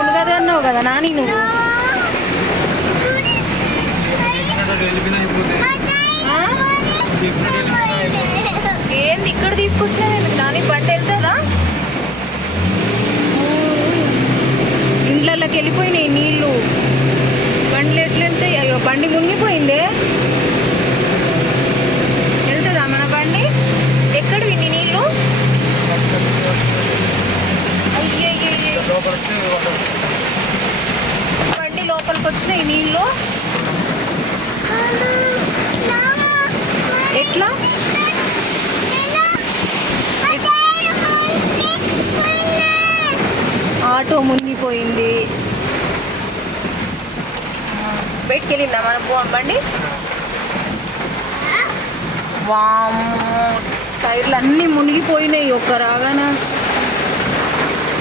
మునగదు అన్నావు కదా నాని నువ్వు. ఏంది ఇక్కడ తీసుకొచ్చినావు ఎందుకు నాని? బండి వెళ్తుందా? ఇండ్లకి వెళ్ళిపోయినాయి నీళ్ళు. బండ్లు ఎట్లా వెళ్తాయి? అయ్యో బండి మునిగిపోయిందే. వెళ్తుందా మన బండి? ఎక్కడ విన్ని నీళ్ళు? అయ్యయ్యో బండి లోపలికి వచ్చినాయి నీళ్ళు. ఎట్లా? ఆటో మునిగిపోయింది. బయటికి వెళ్ళిందా మన బండి? వామ్మో టైర్లు అన్నీ మునిగిపోయినాయి ఒక్క రాగానే.